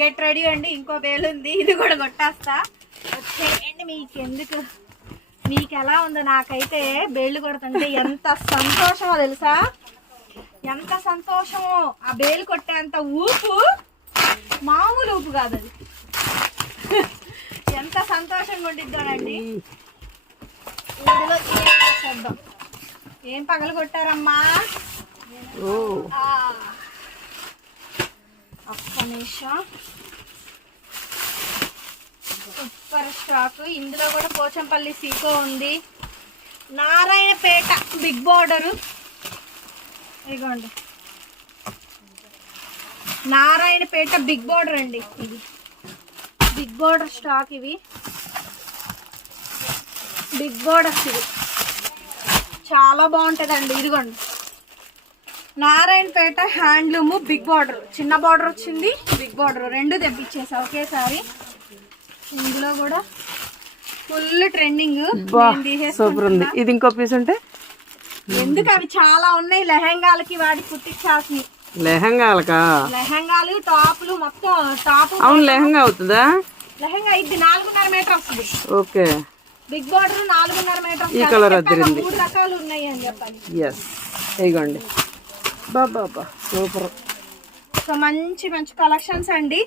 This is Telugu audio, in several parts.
గెట్ రెడీ అండి. ఇంకో బేలు ఉంది, ఇది కూడా కొట్టేస్తా. వచ్చేయండి. మీకు ఎలా ఉందో, నాకైతే బేళ్ళు కొడుతుంటే ఎంత సంతోషమో తెలుసా, ఎంత సంతోషమో. ఆ బేలు కొట్టేంత ఊపు మామూలు ఊపు కాదు, అది ఎంత సంతోషంగా ఉండిద్దానండి. చూద్దాం ఏం పగలు కొట్టారమ్మా. ఒక్క నిమిషం. Super stock. ఇందులో కూడా పోచంపల్లి సీకో ఉంది. నారాయణపేట బిగ్ బార్డరు, ఇదిగోండి నారాయణపేట బిగ్ బార్డర్ అండి. ఇది బిగ్ బార్డర్ స్టాక్. ఇవి బిగ్ బార్డర్స్, ఇవి చాలా బాగుంటుందండి. ఇదిగోండి నారాయణపేట హ్యాండ్లూమ్ బిగ్ బార్డర్. చిన్న బార్డర్ వచ్చింది, బిగ్ బార్డర్ రెండు తెప్పించేసా ఒకేసారి. ఇందులో కూడా ఫుల్ ట్రెండింగ్. సూపర్ ఉంది. ఇది ఇంకో పీస్ ఉంటే ఎందుకు, అవి చాలా ఉన్నాయి. లెహంగాలకి వాడికి కుట్టించాల్సి. లెహంగాలు టాపులు మొత్తం. టాప్ అవును లెహంగా అవుతుందా? లెహంగా ఇది 4.5 మీటర్ వస్తుంది. ఓకే. Big border 4.5 metre. ఈ కలర్ అద్దరింది. 3 రకాలు ఉన్నాయి అని చెప్పాలి. ఎస్ ఇదిగోండి. బాబా సూపర్. సో మంచి మంచి కలెక్షన్స్ అండి.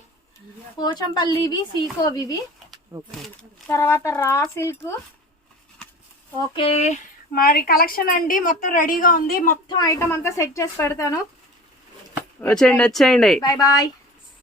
పోచంపల్లివి, సీకోవి, తర్వాత రా సిల్క్. ఓకే మరి కలెక్షన్ అండి మొత్తం రెడీగా ఉంది. మొత్తం ఐటమ్ అంతా సెట్ చేసి పెడతాను. వచ్చేయండి. Bye bye.